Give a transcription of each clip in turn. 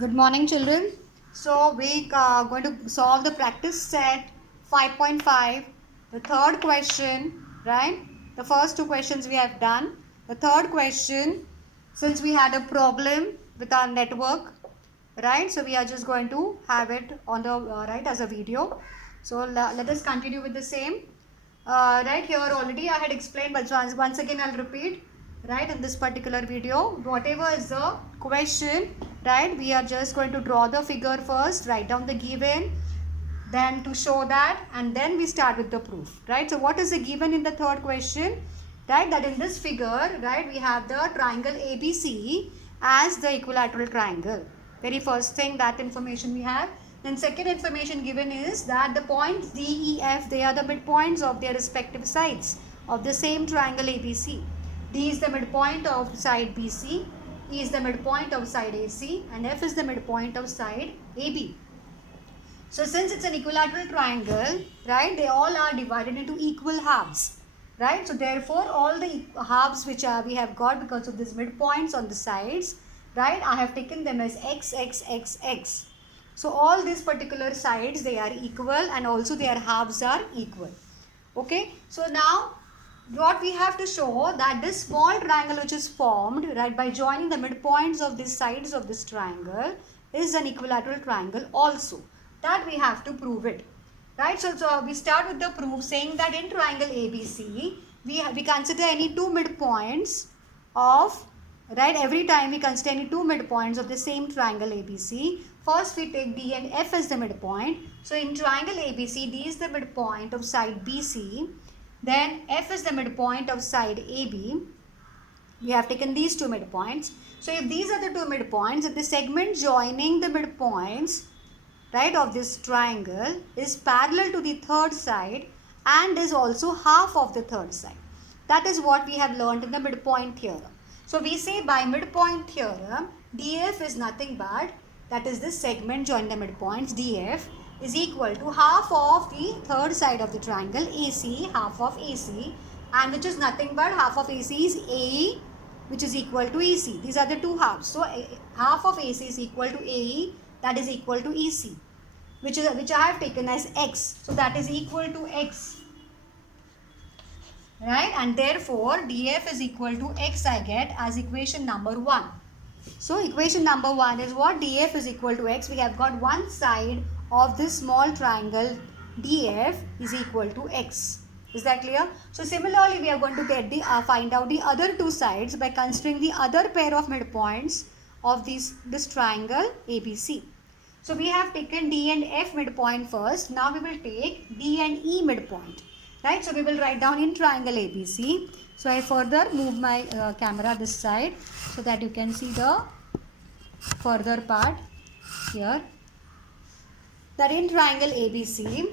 Good morning, children. So we are going to solve the practice set 5.5. The third question, right? The first two questions we have done. The third question, since we had a problem with our network, right? So we are just going to have it on the right as a video. So let us continue with the same. Right here already I had explained, but once again I'll repeat. Right, in this particular video, whatever is the question, right, we are just going to draw the figure first, write down the given, then to show that, and then we start with the proof. Right, so what is the given in the third question? Right, that in this figure, right, we have the triangle ABC as the equilateral triangle. Very first thing, that information we have. Then second information given is that the points D, E, F, they are the midpoints of their respective sides of the same triangle ABC. D is the midpoint of side BC, E is the midpoint of side AC, and F is the midpoint of side AB. So since it's an equilateral triangle, right, they all are divided into equal halves, right? So therefore, all the halves which we have got because of these midpoints on the sides, right, I have taken them as x, x, x, x. So all these particular sides, they are equal, and also their halves are equal. Okay, so now what we have to show that this small triangle which is formed, right, by joining the midpoints of these sides of this triangle is an equilateral triangle also. That we have to prove it. Right, so we start with the proof saying that in triangle ABC, we consider any two midpoints of, right, every time we consider any two midpoints of the same triangle ABC. First we take D and F as the midpoint. So in triangle ABC, D is the midpoint of side BC. Then F is the midpoint of side AB. We have taken these two midpoints. So if these are the two midpoints, if the segment joining the midpoints, right, of this triangle is parallel to the third side and is also half of the third side. That is what we have learned in the midpoint theorem. So we say by midpoint theorem, DF is nothing but, that is this segment joining the midpoints, DF is equal to half of the third side of the triangle AC, half of AC, and which is nothing but half of AC is AE, which is equal to EC. These are the two halves. So half of AC is equal to AE, that is equal to EC, which I have taken as X. So that is equal to X. Right, and therefore DF is equal to X I get as equation number 1. So equation number 1 is what? DF is equal to X. We have got one side of this small triangle DF is equal to X. Is that clear? So similarly, we are going to get the find out the other two sides by considering the other pair of midpoints of this triangle ABC. So we have taken D and F midpoint first. Now we will take D and E midpoint. Right? So we will write down in triangle ABC. So I further move my camera this side so that you can see the further part here. That in triangle ABC,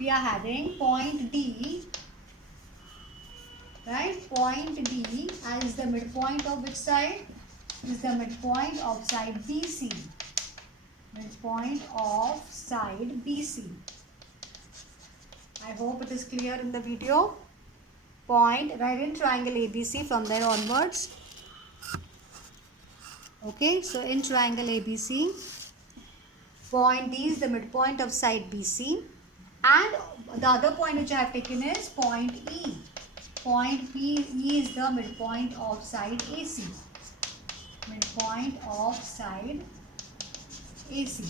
we are having point D, right? Point D as the midpoint of which side? Is the midpoint of side BC. Midpoint of side BC. I hope it is clear in the video. Point right in triangle ABC from there onwards. Okay, so in triangle ABC, point D is the midpoint of side BC, and the other point which I have taken is point E. Point E is the midpoint of side AC. Midpoint of side AC.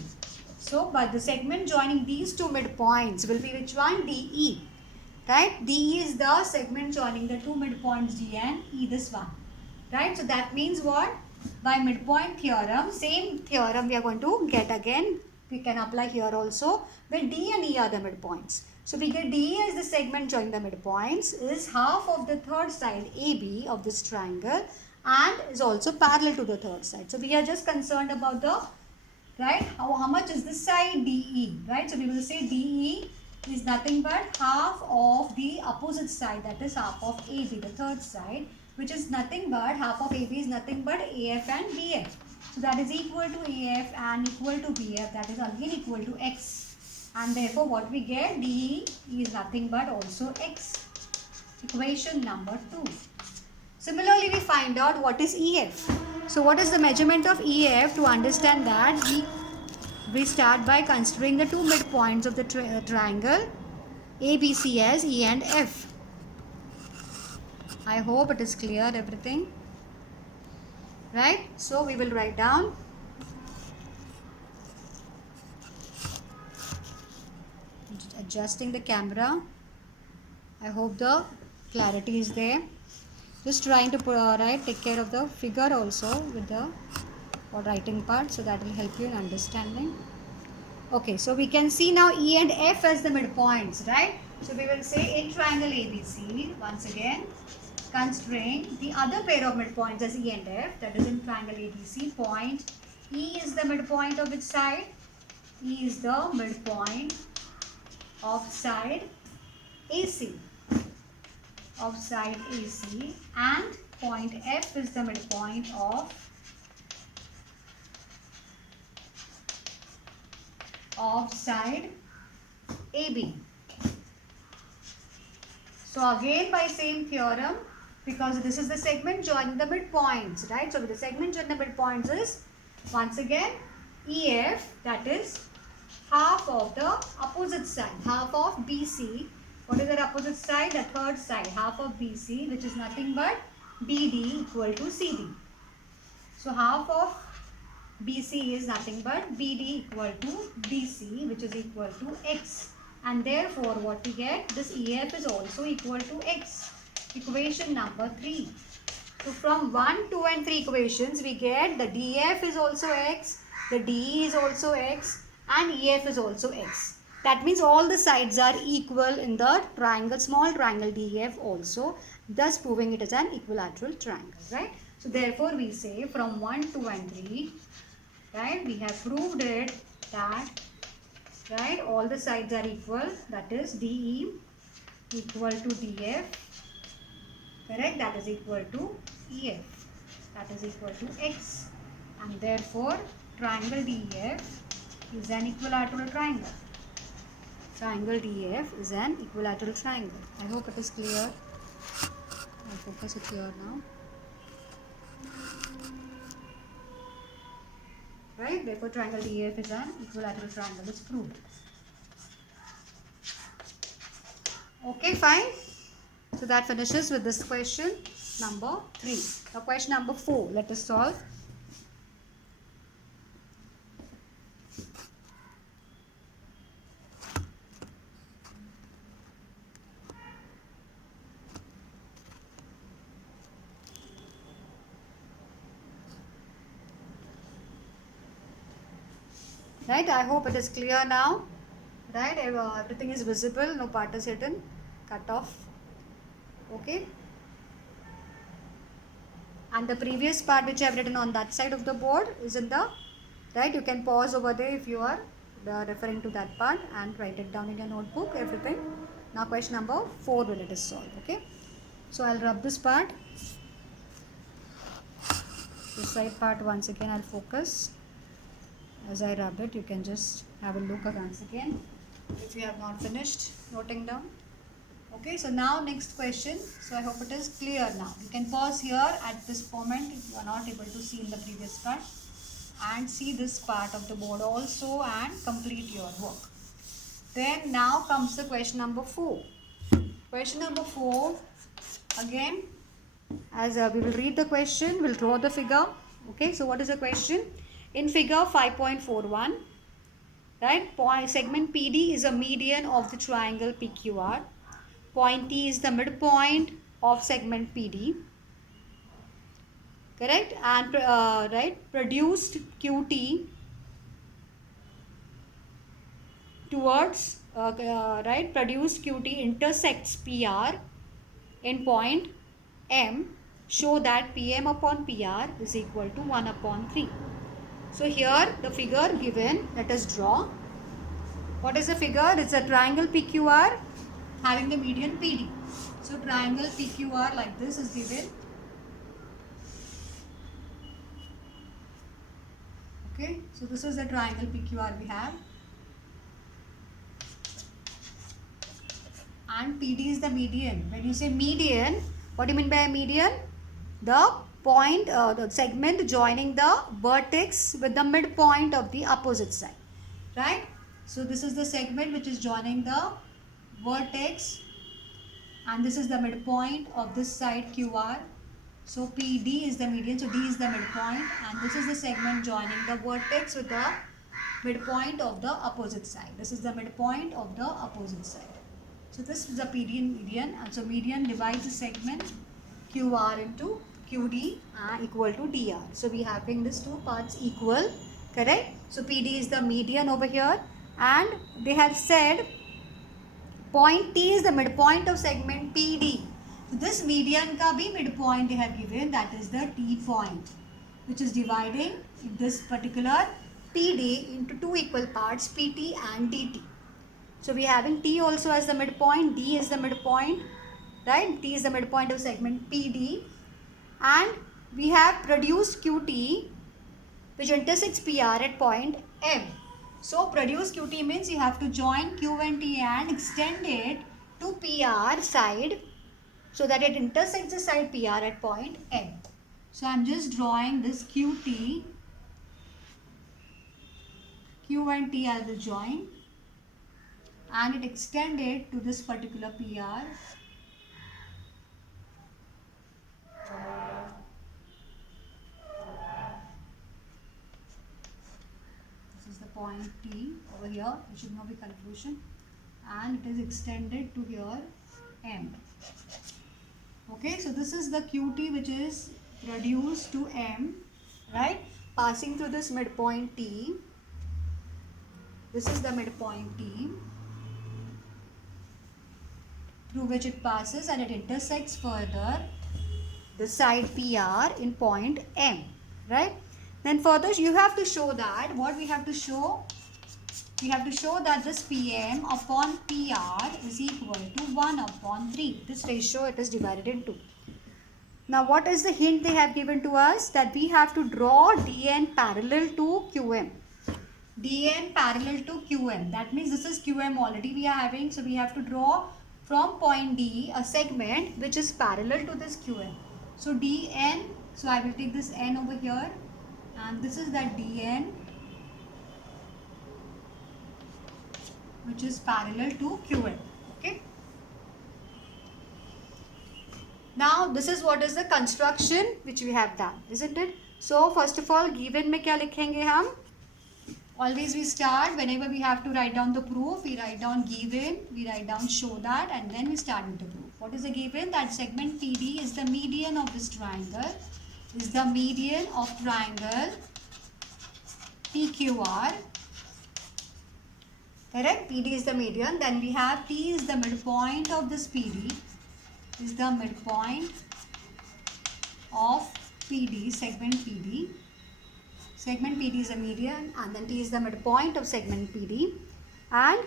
So, but the segment joining these two midpoints will be which one? DE. Right? DE is the segment joining the two midpoints D and E, this one. Right? So, that means what? By midpoint theorem, same theorem we are going to get again. We can apply here also, where D and E are the midpoints. So, we get DE as the segment joining the midpoints is half of the third side AB of this triangle and is also parallel to the third side. So, we are just concerned about the, right, how much is this side? DE, right? So we will say DE is nothing but half of the opposite side, that is half of AB, the third side, which is nothing but half of AB is nothing but AF and BF. So that is equal to AF and equal to BF, that is again equal to X. And therefore what we get? DE is nothing but also X. Equation number 2. Similarly, we find out what is EF. So what is the measurement of EF? To understand that, we start by considering the two midpoints of the triangle ABC as E and F. I hope it is clear everything. Right? So we will write down adjusting the camera. I hope the clarity is there. Just trying to take care of the figure also with the writing part, so that will help you in understanding. Okay, so we can see now E and F as the midpoints, right? So we will say in triangle ABC, once again, considering the other pair of midpoints as E and F, that is in triangle ABC, point E is the midpoint of which side? E is the midpoint of side AC. Of side AC, and point F is the midpoint of side AB. So again, by same theorem, because this is the segment joining the midpoints, right? So the segment joining the midpoints is once again EF, that is half of the opposite side, half of BC. What is the opposite side? The third side, half of BC, which is nothing but BD equal to CD. So half of BC is nothing but BD equal to BC, which is equal to X. And therefore, what we get? This EF is also equal to X. Equation number 3. So from 1, 2 and 3 equations, we get the DF is also X, the DE is also X, and EF is also X. That means all the sides are equal in the triangle, small triangle DEF also, thus proving it is an equilateral triangle, right? So therefore we say from 1, 2 and 3, right, we have proved it that, right, all the sides are equal, that is DE equal to DF, correct, that is equal to EF, that is equal to X, and therefore triangle DEF is an equilateral triangle. Triangle DEF is an equilateral triangle. I hope it is clear. I'll focus it here now. Right? Therefore, triangle DEF is an equilateral triangle. It's proved. Okay, fine. So that finishes with this question number 3. Now question number 4. Let us solve. Right, I hope it is clear now. Right, everything is visible, no part is hidden, cut off. Okay. And the previous part which I have written on that side of the board is in the, right, you can pause over there if you are referring to that part and write it down in your notebook, everything. Now question number 4 will let us solve. Okay. So I'll rub this part. This side part once again I'll focus. As I rub it, you can just have a look once again if you have not finished noting down. Okay, so now next question. So I hope it is clear now. You can pause here at this moment if you are not able to see in the previous part, and see this part of the board also and complete your work. Then now comes the question number 4. Question number 4, again, as we will read the question, we'll draw the figure. Okay, so what is the question? In figure 5.41, right, segment PD is a median of the triangle PQR. Point T is the midpoint of segment PD. Correct? And right, produced QT towards right, produced QT intersects PR in point M. Show that PM upon PR is equal to 1 upon 3. So here the figure given, let us draw. What is the figure? It's a triangle PQR having the median PD. So triangle PQR like this is given. Okay, so this is the triangle PQR we have. And PD is the median. When you say median, what do you mean by a median? The the segment joining the vertex with the midpoint of the opposite side, right? So this is the segment which is joining the vertex, and this is the midpoint of this side QR. So PD is the median, so D is the midpoint, and this is the segment joining the vertex with the midpoint of the opposite side. This is the midpoint of the opposite side. So this is the PD and median, and so median divides the segment QR into QD equal to DR. So we are having these two parts equal, correct? So PD is the median over here, and they have said point T is the midpoint of segment PD. So this median ka bhi midpoint they have given, that is the T point, which is dividing this particular PD into two equal parts, PT and DT. So we are having T also as the midpoint, D is the midpoint, right? T is the midpoint of segment PD, and we have produced QT which intersects PR at point M. So produce QT means you have to join Q and T and extend it to PR side so that it intersects the side PR at point M. So I am just drawing this QT, Q and T I will join, and it extended to this particular PR. This is the point T over here, it should not be confusion, and it is extended to here M. Okay, so this is the QT which is reduced to M, right, passing through this midpoint T. This is the midpoint T through which it passes, and it intersects further the side PR in point M, right? Then further you have to show that, what we have to show? We have to show that this PM upon PR is equal to 1 upon 3. This ratio it is divided into. Now what is the hint they have given to us? That we have to draw DN parallel to QM. DN parallel to QM. That means this is QM already we are having. So we have to draw from point D a segment which is parallel to this QM. So DN, so I will take this N over here, and this is that DN which is parallel to QM. Okay. Now this is what is the construction which we have done, isn't it? So first of all, given में क्या लिखेंगे हम? Always we start, whenever we have to write down the proof, we write down given, we write down show that, and then we start with the proof. What is the given? That segment PD is the median of this triangle, is the median of triangle PQR. Correct? PD is the median. Then we have T is the midpoint of this PD, is the midpoint of PD, segment PD. Segment PD is a median, and then T is the midpoint of segment PD, and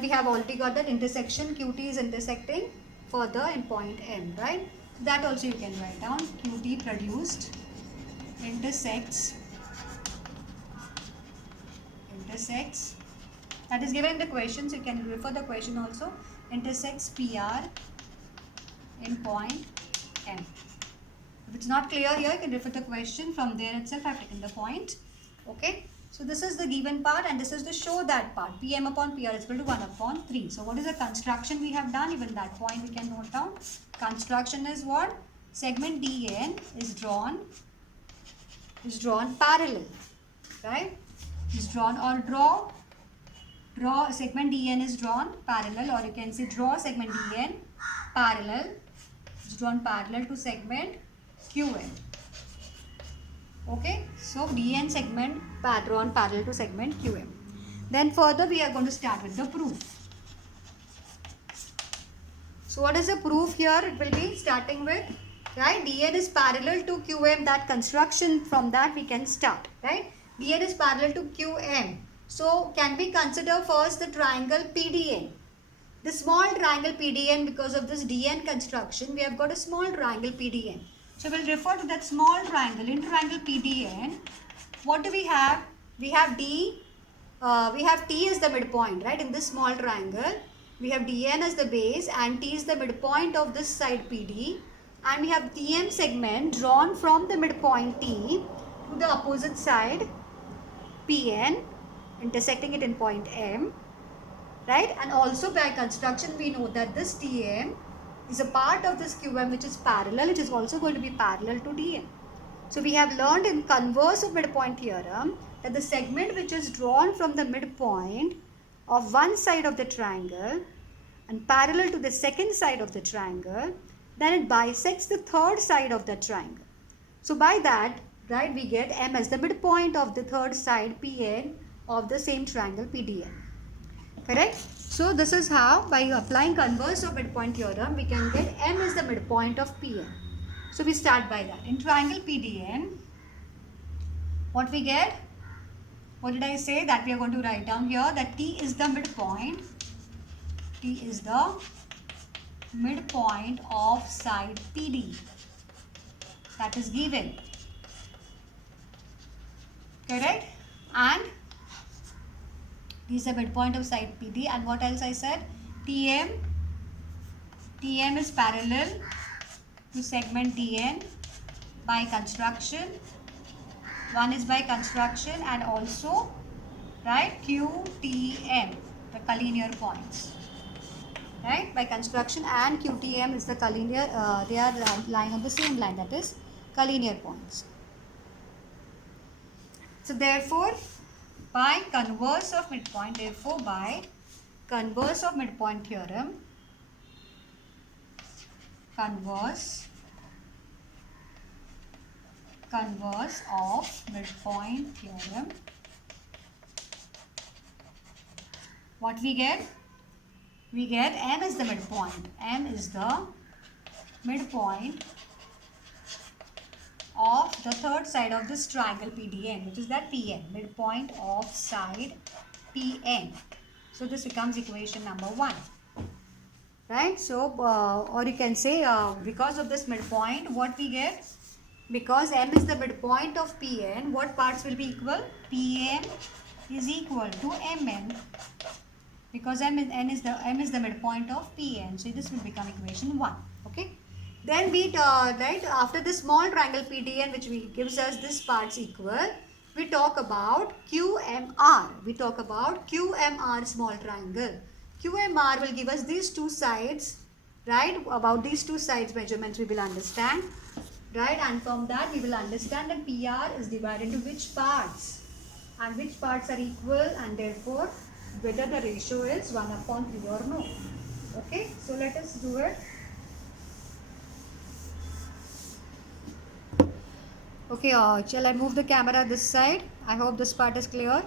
we have already got that intersection. QT is intersecting further in point M, right? That also you can write down. QT produced intersects, that is given in the question, so you can refer the question also. Intersects PR in point M. If it's not clear here, you can refer the question. From there itself I have taken the point. Okay. So this is the given part, and this is the show that part. PM upon PR is equal to 1 upon 3. So what is the construction we have done? Even that point we can note down. Construction is what? Segment DN is drawn parallel, right? Is drawn, or draw segment DN is drawn parallel, or you can say draw segment DN parallel. It's drawn parallel to segment QN. Okay, so DN segment drawn parallel to segment QM. Then further we are going to start with the proof. So what is the proof here? It will be starting with, right, DN is parallel to QM. That construction, from that we can start, right? DN is parallel to QM. So can we consider first the triangle PDN? The small triangle PDN, because of this DN construction, we have got a small triangle PDN. So we'll refer to that small triangle. In triangle PDN, what do we have? We have T as the midpoint, right? In this small triangle, we have DN as the base, and T is the midpoint of this side PD, and we have TM segment drawn from the midpoint T to the opposite side PN, intersecting it in point M, right? And also by construction we know that this TM is a part of this QM which is parallel. It is also going to be parallel to DM. So we have learned in converse of midpoint theorem that the segment which is drawn from the midpoint of one side of the triangle and parallel to the second side of the triangle, then it bisects the third side of the triangle. So by that, right, we get M as the midpoint of the third side PN of the same triangle PDN. Correct? So this is how, by applying converse of midpoint theorem, we can get M is the midpoint of PN. So we start by that. In triangle PDN, what we get? What did I say? That we are going to write down here that T is the midpoint. T is the midpoint of side PD. That is given. Correct? And this is the midpoint of side PD. And what else I said? TM is parallel to segment DN by construction. One is by construction, and also, right, QTM, the collinear points. Right, by construction, and QTM is the collinear, they are lying on the same line, that is collinear points. So therefore, by converse of midpoint theorem, converse of midpoint theorem, what we get? We get M is the midpoint. M is the midpoint of the third side of this triangle PDN, which is that PN, midpoint of side PN. So this becomes equation number 1. Right? So, or you can say, because of this midpoint, what we get? Because M is the midpoint of PN, what parts will be equal? PM is equal to MN. Because M is the midpoint of PN. So this will become equation 1. Okay. Then we right after this small triangle PDN, which gives us this parts equal, we talk about QMR. We talk about QMR small triangle. QMR will give us these two sides, right? About these two sides measurements we will understand, right? And from that we will understand that PR is divided into which parts, and which parts are equal, and therefore whether the ratio is 1/3 or no. Okay, so let us do it. Okay, shall I move the camera this side? I hope this part is clear.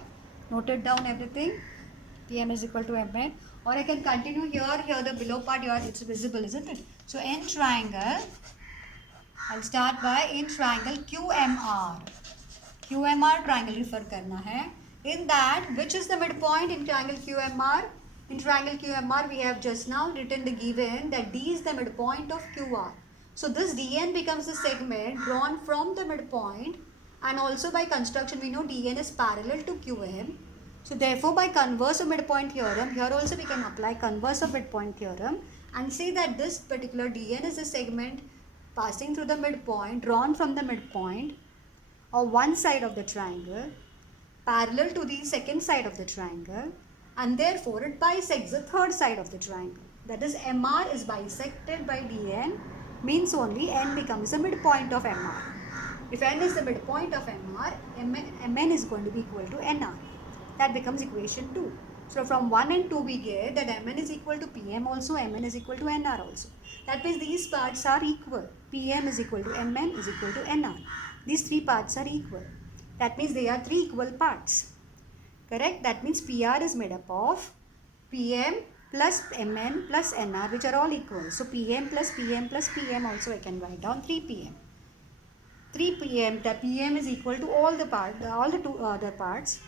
Noted down everything. PM is equal to MN. Or I can continue here. Here the below part, here it's visible, isn't it? So in triangle, I'll start by in triangle QMR. QMR triangle refer करना है. In that, which is the midpoint in triangle QMR? In triangle QMR, we have just now written the given that D is the midpoint of QR. So this DN becomes the segment drawn from the midpoint, and also by construction we know DN is parallel to QM. So therefore by converse of midpoint theorem, here also we can apply converse of midpoint theorem and say that this particular DN is a segment passing through the midpoint, drawn from the midpoint of one side of the triangle, parallel to the second side of the triangle, and therefore it bisects the third side of the triangle. That is, MR is bisected by DN, means only N becomes the midpoint of MR. If N is the midpoint of MR, MN is going to be equal to NR. That becomes equation 2. So from 1 and 2 we get that Mn is equal to Pm also, Mn is equal to Nr also. That means these parts are equal. Pm is equal to Mn is equal to Nr. These three parts are equal. That means they are three equal parts. Correct? That means PR is made up of Pm plus Mn plus Nr, which are all equal. So Pm plus Pm plus Pm also I can write down 3Pm. 3Pm, the Pm is equal to all the two other parts,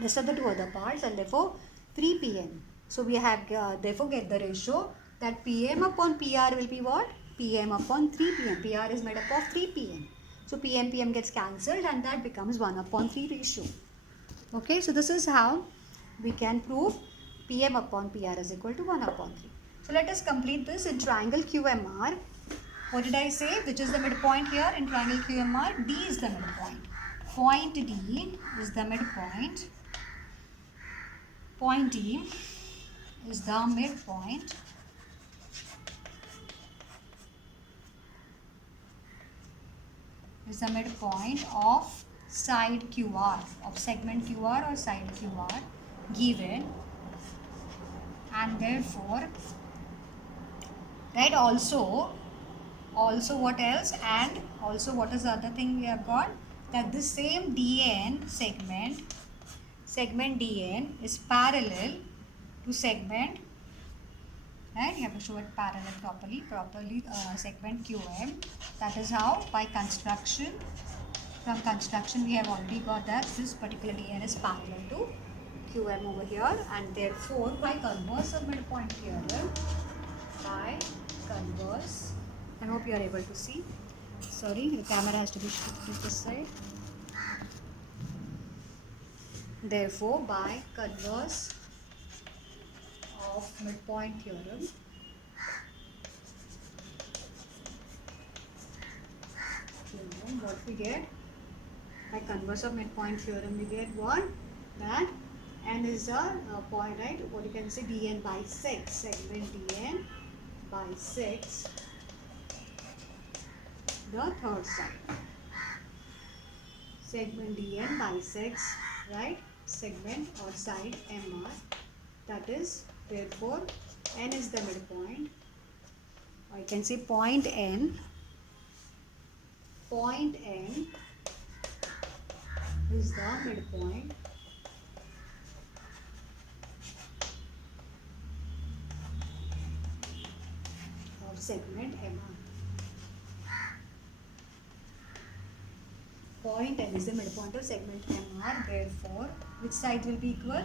rest of the two other parts, and therefore 3Pm. So we have therefore get the ratio that Pm upon PR will be what? Pm upon 3Pm. PR is made up of 3Pm. So Pm gets cancelled and that becomes 1/3 ratio. Okay, so this is how we can prove Pm upon PR is equal to 1/3. So let us complete this in triangle QMR. What did I say? Which is the midpoint here in triangle QMR? D is the midpoint. Point D is the midpoint. Point D is the midpoint. Is the midpoint of side QR, of segment QR or side QR given, and therefore, right, also what else, and also what is the other thing we have got, that this same DN segment DN is parallel to segment, right, you have to show it parallel properly segment QM. That is how, by construction, from construction we have already got that this particular DN is parallel to QM over here, and therefore by converse of midpoint theorem, by converse, I hope you are able to see, sorry, the camera has to be shifted this side. Therefore, by converse of midpoint theorem, what we get? By converse of midpoint theorem, we get what? That N is the point, right? What you can say, Dn by 6, segment Dn by 6, the third side. Segment Dn by 6, right? Segment or side MR. That is, therefore, N is the midpoint. Or you can say point N. Point N is the midpoint of segment MR. Point N is the midpoint of segment MR. Therefore, which side will be equal?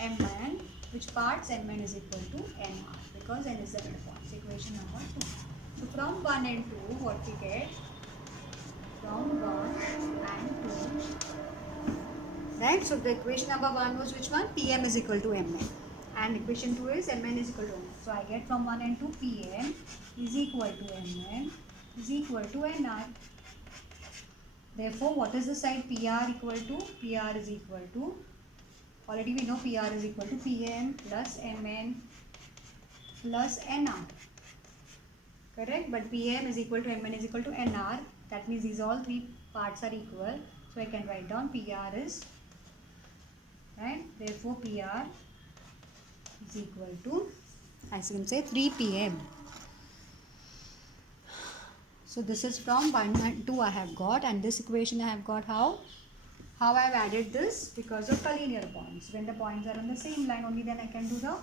Mn. Which parts? Mn is equal to Nr, because N is the midpoint. So equation number 2. So from 1 and 2, what we get? From 1 and 2. Right? So the equation number 1 was which one? Pm is equal to Mn. And equation 2 is Mn is equal to N. So I get from 1 and 2, Pm is equal to Mn is equal to Nr. Therefore, what is the side PR equal to? PR is equal to, already we know PR is equal to Pm plus Mn plus Nr. Correct? But Pm is equal to Mn is equal to Nr. That means these all three parts are equal. So I can write down PR is, right? Therefore, PR is equal to, I can say 3 Pm. So this is from 1 and 2 I have got, and this equation I have got how? How I have added this? Because of collinear points. When the points are on the same line, only then I can do the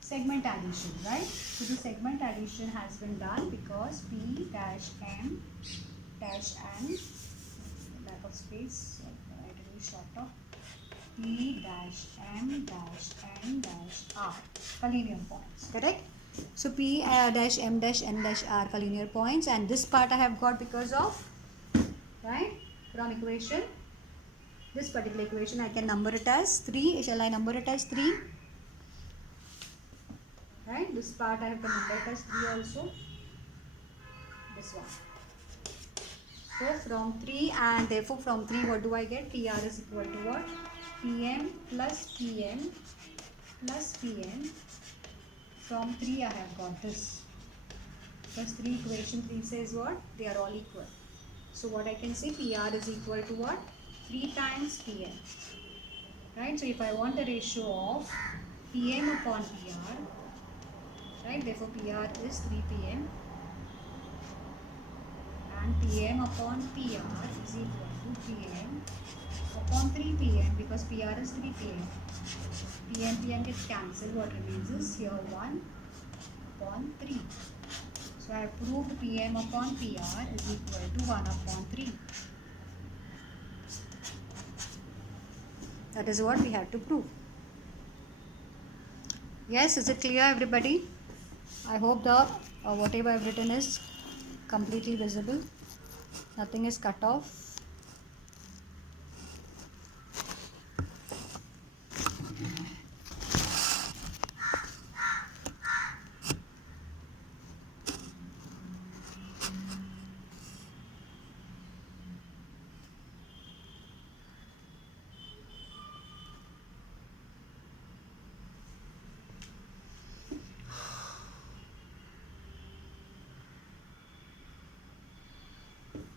segment addition, right? So the segment addition has been done because P dash M dash N, lack of space, write a little shorter, P dash M dash N dash R, collinear points, correct? So P dash M dash N dash R collinear points, and this part I have got because of, right, from equation, this particular equation I can number it as 3. Shall I number it as 3? Right, this part I have to number it as 3 also, this one. So from 3, and therefore from 3 what do I get? PR is equal to what? Pm plus Pm plus Pm. From 3 I have got this. Plus 3, equation 3 says what? They are all equal. So what I can say, PR is equal to what? 3 times Pm. Right? So if I want a ratio of Pm upon PR, right? Therefore PR is 3 Pm. And Pm upon PR is equal to Pm upon 3 Pm, because PR is 3 Pm. Pm gets cancelled. What remains is here 1 upon 3. So I have proved Pm upon PR is equal to 1 upon 3. That is what we had to prove. Yes, is it clear, everybody? I hope the whatever I have written is completely visible. Nothing is cut off.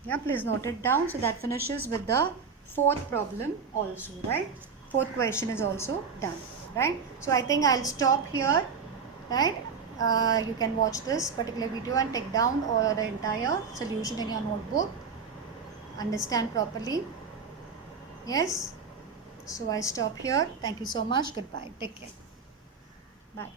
Yeah, please note it down. So that finishes with the fourth problem also, right? Fourth question is also done, right? So I think I'll stop here, right? You can watch this particular video and take down or the entire solution in your notebook. Understand properly. Yes? So I stop here. Thank you so much. Goodbye. Take care. Bye.